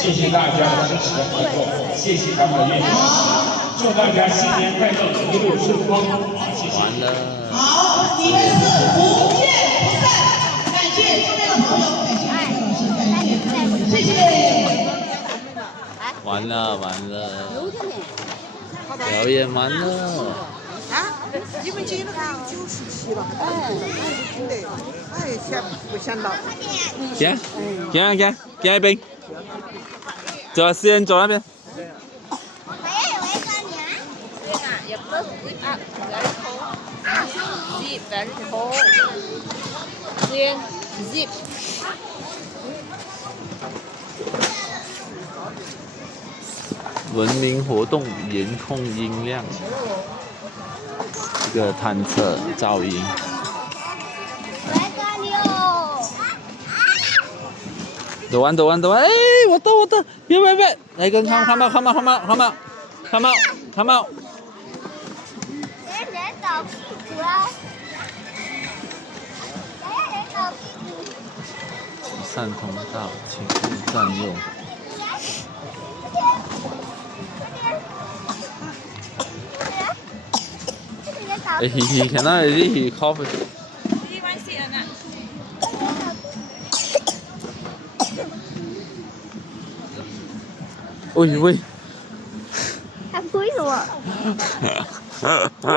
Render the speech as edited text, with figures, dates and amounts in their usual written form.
谢谢大家支持的合作，谢谢他们的愿意，祝大家新年快乐，一路顺风。谢谢。完了。好，你们是不见不散，感谢周边的朋友，感谢各位老师，感谢，谢谢。完了完了，表演完了。啊，你们今年97了，哎，真的，哎，不想到。行一边，走，私人走那边。文明活动严控音量，这个探测噪音。走完，哎，我到，别，来个看猫。散通道，请勿占用。he cannot already, he coughed. Ôi, ôi. Em cúi rồi ạ.